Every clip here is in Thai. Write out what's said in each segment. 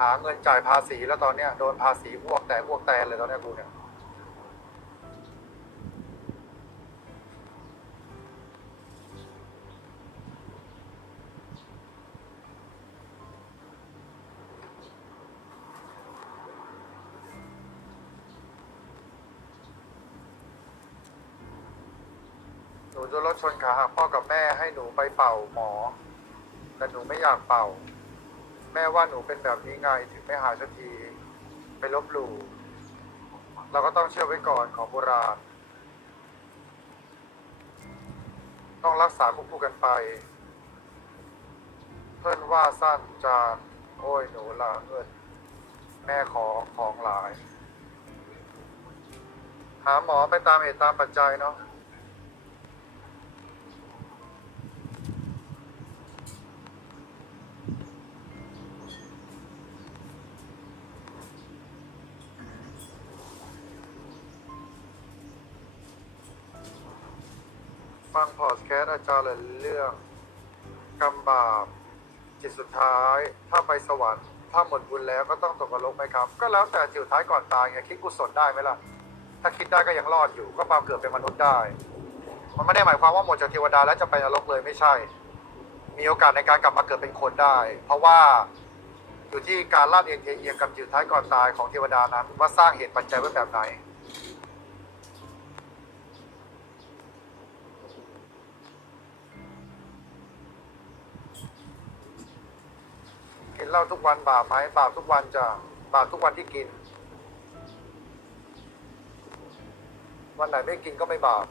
หาเงินจ่ายภาษีแล้วตอนเนี้ยโดนภาษีอ้วกแตกอ้วกแตนเลยตอนเนี้ยกูเนี่ยหนูโดนรถชนขาหักพ่อกับแม่ให้หนูไปเป่าหมอ แต่หนูไม่อยากเป่า แม่ว่าหนูเป็นแบบนี้ไงถึงไม่หายสักทีไปลบหลู่เราก็ต้องเชื่อไว้ก่อนของโบราณ ต้องรักษาควบคู่กันไป เพื่อนว่าสั้นจานโอ้ยหนูละเงินแม่ขอของหลาย หาหมอไปตามเหตุตามปัจจัยเนาะ ฟังพอดแคสต์อาจารย์หลายเรื่องกรรมบาปจิตสุดท้าย ถ้าไปสวรรค์ ถ้าหมดบุญแล้วก็ต้องตกนรกไหมครับ ก็แล้วแต่จิตสุดท้ายก่อนตายไงคิดกุศลได้ไหมล่ะ ถ้าคิดได้ก็ยังรอดอยู่ ก็มาเกิดเป็นมนุษย์ได้ มันไม่ได้หมายความว่าหมดจากเทวดาแล้วจะไปนรกเลยไม่ใช่ มีโอกาสในการกลับมาเกิดเป็นคนได้ เพราะว่าอยู่ที่การลาดเอียงเทียงเอียงกับจิตสุดท้ายก่อนตายของเทวดานั้นว่าสร้างเหตุปัจจัยไว้แบบไหน เหล้าทุกวันบาปไหมบาปทุกวันจะบาปทุกวันที่กิน วันไหนไม่กินก็ไม่บาป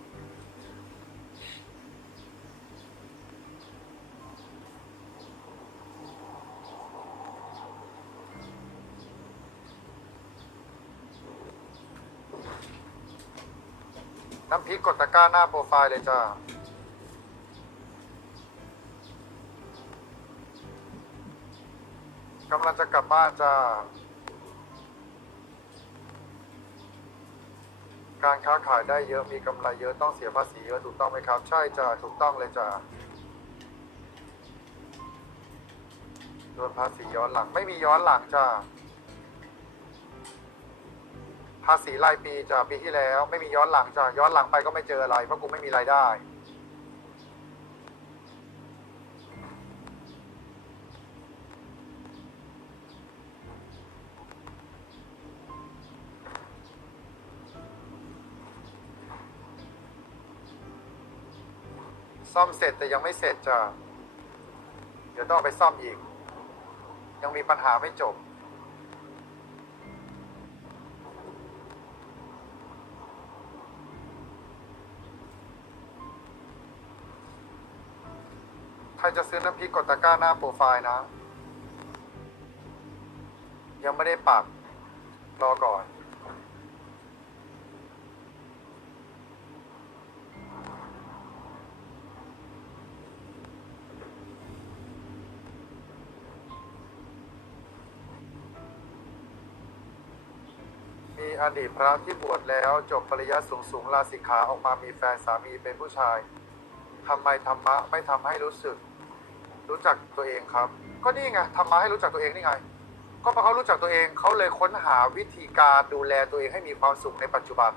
น้ำพริกกดตะกร้าหน้าโปรไฟล์เลยจ้า กำลังจะกลับบ้านจ้า การค้าขายได้เยอะมีกำไรเยอะต้องเสียภาษีเยอะถูกต้องไหมครับ ใช่จ้าถูกต้องเลยจ้าโดนภาษีย้อนหลังไม่มีย้อนหลังจ้าภาษีรายปีจ้าปีที่แล้ว ไม่มีย้อนหลังจ้าย้อนหลังไปก็ไม่เจออะไรเพราะกูไม่มีรายได้ ซ่อมเสร็จแต่ยังไม่เสร็จจ้ะเดี๋ยวต้องไปซ่อมอีก ยังมีปัญหาไม่จบ ใครจะซื้อน้ำพริกกดตะกร้าหน้าโปรไฟล์นะ ยังไม่ได้ปักรอก่อน อดีตพระที่บวชแล้วจบปริญญาสูงสูงลาสิกขาออกมามีแฟนสามีเป็นผู้ชายทำไมธรรมะไม่ทำให้รู้สึก รู้จักตัวเองครับ ก็นี่ไงธรรมะให้รู้จักตัวเองนี่ไง ก็เพราะเขารู้จักตัวเองเขาเลยค้นหาวิธีการดูแลตัวเองให้มีความสุขในปัจจุบัน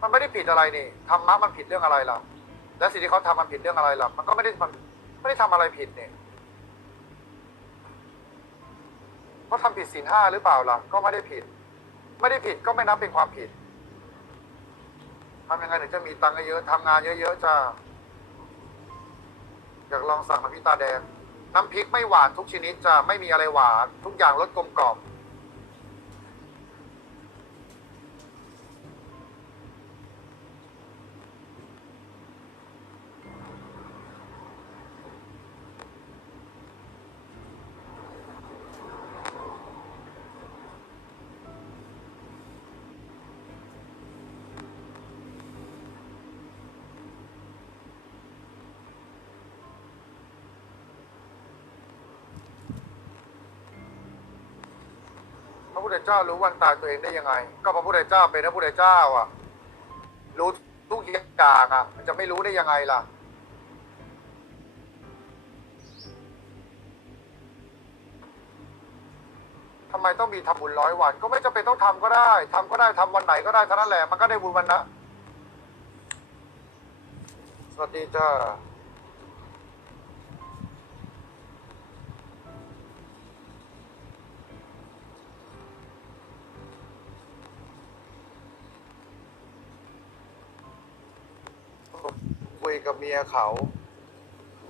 มันไม่ได้ผิดอะไรนี่ธรรมะมันผิดเรื่องอะไรล่ะ และสิ่งที่เขาทำมันผิดเรื่องอะไรล่ะ มันก็ไม่ได้มันไม่ได้ทำอะไรผิดเนี่ยเขาทำผิดศีลห้าหรือเปล่าล่ะ ก็ไม่ได้ผิด ไม่ได้ผิดก็ไม่นับเป็นความผิดทำยังไงถึงจะมีตังค์เยอะทำงานเยอะๆจ้าอยากลองสั่งน้ำพริกตาแดง น้ำพริกไม่หวานทุกชนิดจ้าไม่มีอะไรหวาน ทุกอย่างรสกลมกล่อม พระพุทธเจ้ารู้วันตายตัวเองได้ยังไง ก็พระพุทธเจ้าเป็นพระพุทธเจ้าอะ รู้ทุกอย่างอะ มันจะไม่รู้ได้ยังไงล่ะทำไมต้องมีทำบุญร้อยวัน ก็ไม่จำเป็นต้องทำก็ได้ทำก็ได้ทำวันไหนก็ได้เท่านั้นแหละมันก็ได้บุญวันนะสวัสดีจ้า คุยกับเมียเขา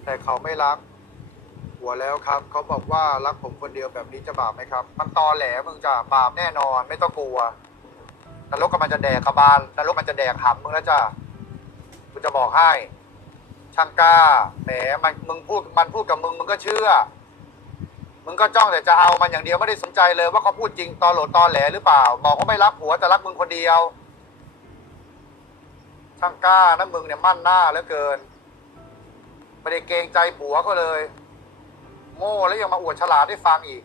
แต่เขาไม่รัก หัวแล้วครับเขาบอกว่ารักผมคนเดียวแบบนี้จะบาปไหมครับ มันตอแหลมึงจะบาปแน่นอน ไม่ต้องกลัวนรกก็มันจะแดกกระบาลนรกมันจะแดกหำมึงแล้วจ้ากูจะบอกให้ ช่างกล้าแหมมันมึงพูดมันพูดกับมึงมึงก็เชื่อ มึงก็จ้องแต่จะเอามันอย่างเดียวไม่ได้สนใจเลยว่าเขาพูดจริงตอโหลดตอแหลหรือเปล่า บอกว่าไม่รักผัวแต่รักมึงคนเดียว ช่างกล้านะมึงเนี่ยมั่นหน้าเหลือเกิน ไม่ได้เกรงใจผัวก็เลย โง่แล้วยังมาอวดฉลาดได้ฟังอีก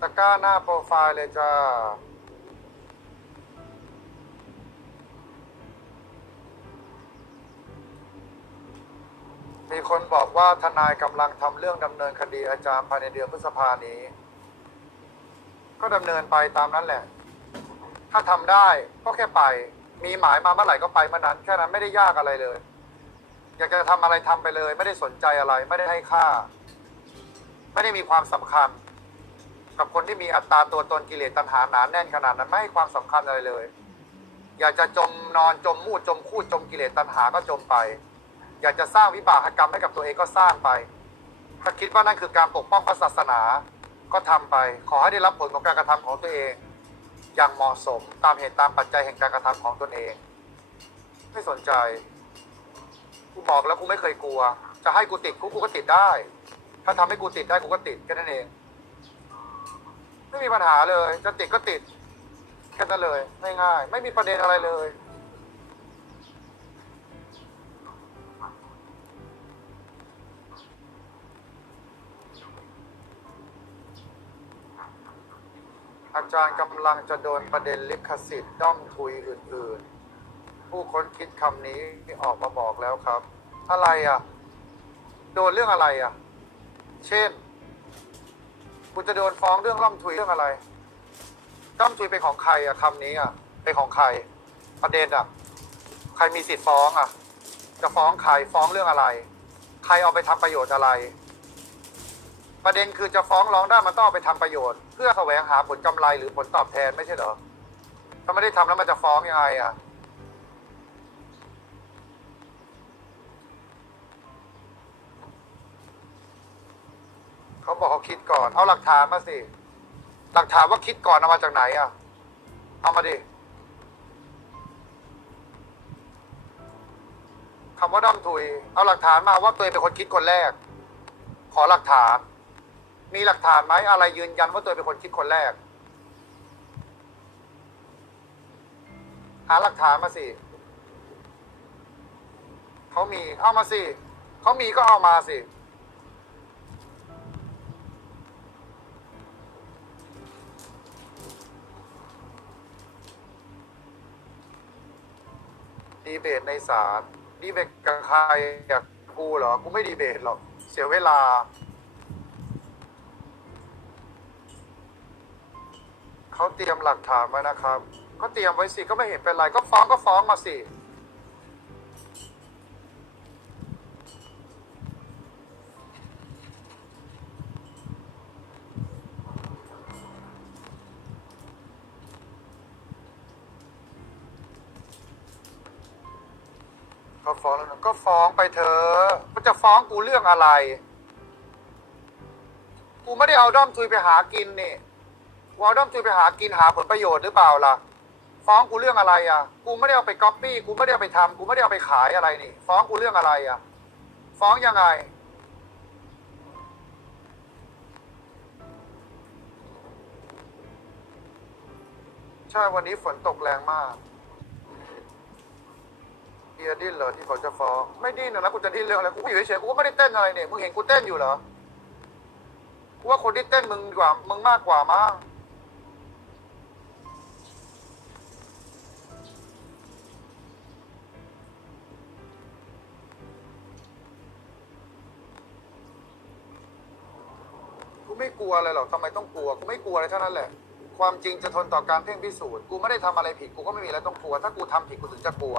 ตะกร้าหน้าโปรไฟล์เลยจ้า มีคนบอกว่าทนายกำลังทำเรื่องดำเนินคดีอาจารย์ภายในเดือนพฤษภานี้ ก็ดำเนินไปตามนั้นแหละ ถ้าทำได้ก็แค่ไป มีหมายมาเมื่อไหร่ก็ไปเมื่อนั้น แค่นั้นไม่ได้ยากอะไรเลย อยากจะทำอะไรทำไปเลย ไม่ได้สนใจอะไร ไม่ได้ให้ค่า ไม่ได้มีความสำคัญ กับคนที่มีอัตราตัวตนกิเลสตัณหาหนาแน่นขนาดนั้นไม่ให้ความสำคัญอะไรเลย อยากจะจมนอนจมมูดจมคูดจมกิเลสตัณหาก็จมไป อยากจะสร้างวิบากกรรมให้กับตัวเองก็สร้างไป ถ้าคิดว่านั่นคือการปกป้องพระศาสนาก็ทำไป ขอให้ได้รับผลของการกระทำของตัวเอง อย่างเหมาะสมตามเหตุตามปัจจัยแห่งการกระทำของตนเอง ไม่สนใจกูบอกแล้วกูไม่เคยกลัว จะให้กูติดกูกูก็ติดได้ ถ้าทำให้กูติดได้กูก็ติดแค่นั้นเอง ไม่มีปัญหาเลย จะติดก็ติดแค่นั้นเลยง่ายๆไม่มีประเด็นอะไรเลย อาจารย์กำลังจะโดนประเด็นลิขสิทธิ์ด้อมทุยอื่นๆ ผู้ค้นคิดคำนี้ออกมาบอกแล้วครับ อะไรอะ โดนเรื่องอะไรอะ เช่น คุณจะโดนฟ้องเรื่องล่อมทุยเรื่องอะไรล่อมทุยเป็นของใครอะคำนี้อะ เป็นของใคร ประเด็นอะ ใครมีสิทธิ์ฟ้องอะ จะฟ้องใครฟ้องเรื่องอะไร ใครเอาไปทำประโยชน์อะไร ประเด็นคือจะฟ้องร้องได้มันต้องเอาไปทำประโยชน์ เพื่อแสวงหาผลกำไรหรือผลตอบแทนไม่ใช่เหรอถ้าไม่ได้ทำแล้วมันจะฟ้องยังไงอะเขาบอกเขาคิดก่อน เอาหลักฐานมาสิ หลักฐานว่าคิดก่อนเอามาจากไหนอะ เอามาดิคำว่าด้อมทุย เอาหลักฐานมาว่าตัวเองเป็นคนคิดคนแรก ขอหลักฐาน มีหลักฐานไหมอะไรยืนยันว่าตัวเป็นคนคิดคนแรก หาหลักฐานมาสิเขามีเอามาสิเขามีก็เอามาสิดีเบตในศาลดีเบตกับใครอยากกูเหรอ กูไม่ดีเบตหรอก เสียเวลา เขาเตรียมหลักฐานไว้นะครับ ก็เตรียมไว้สิก็ไม่เห็นเป็นไร ก็ฟ้องก็ฟ้องมาสิก็ฟ้องแล้วก็ฟ้องไปเถอะมันจะฟ้องกูเรื่องอะไร กูไม่ได้เอาด้อมทุยไปหากินนี่ กูเอาด้อมทุยไปหากินหาผลประโยชน์หรือเปล่าล่ะ ฟ้องกูเรื่องอะไรอะ กูไม่ได้เอาไปก๊อปปี้กูไม่ได้เอาไปทำกูไม่ได้เอาไปขายอะไรนี่ ฟ้องกูเรื่องอะไรอะ ฟ้องยังไง ใช่วันนี้ฝนตกแรงมากเดียดิ้นเหรอที่เขาจะฟ้องไม่ดิ้นหรอกนะกูจะดิ้นเรื่องอะไรกูอยู่เฉยๆกูก็ไม่ได้เต้นอะไรเนี่ยมึงเห็นกูเต้นอยู่เหรอกูว่าคนที่เต้นมึงกว่ามึงมากกว่ามั้ง กลัวอะไรหรอกทำไมต้องกลัว กูไม่กลัวอะไรเท่านั้นแหละ ความจริงจะทนต่อการเพ่งพิสูจน์ กูไม่ได้ทำอะไรผิด กูก็ไม่มีอะไรต้องกลัว ถ้ากูทำผิดกูถึงจะกลัว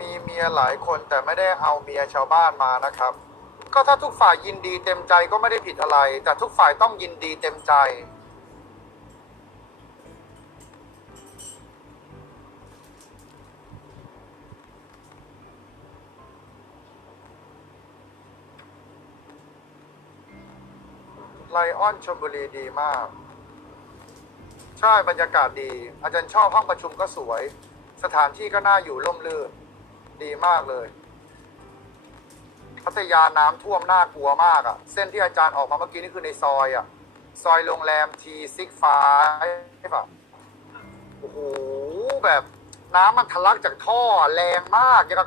มีเมียหลายคนแต่ไม่ได้เอาเมียชาวบ้านมานะครับ ก็ถ้าทุกฝ่ายยินดีเต็มใจก็ไม่ได้ผิดอะไร แต่ทุกฝ่ายต้องยินดีเต็มใจ ไลออนชลบุรีดีมาก ใช่บรรยากาศดี อาจารย์ชอบห้องประชุมก็สวย สถานที่ก็น่าอยู่ร่มรื่น ดีมากเลย พัทยาน้ำท่วมน่ากลัวมากอะ่ะเส้นที่อาจารย์ออกมาเมื่อกี้นี่คือในซอยอะ่ะซอยโรงแรมทีซิกฟ้าใช่ปะโอ้โหแบบน้ำมันทะลักจากท่อแรงมากยังกับ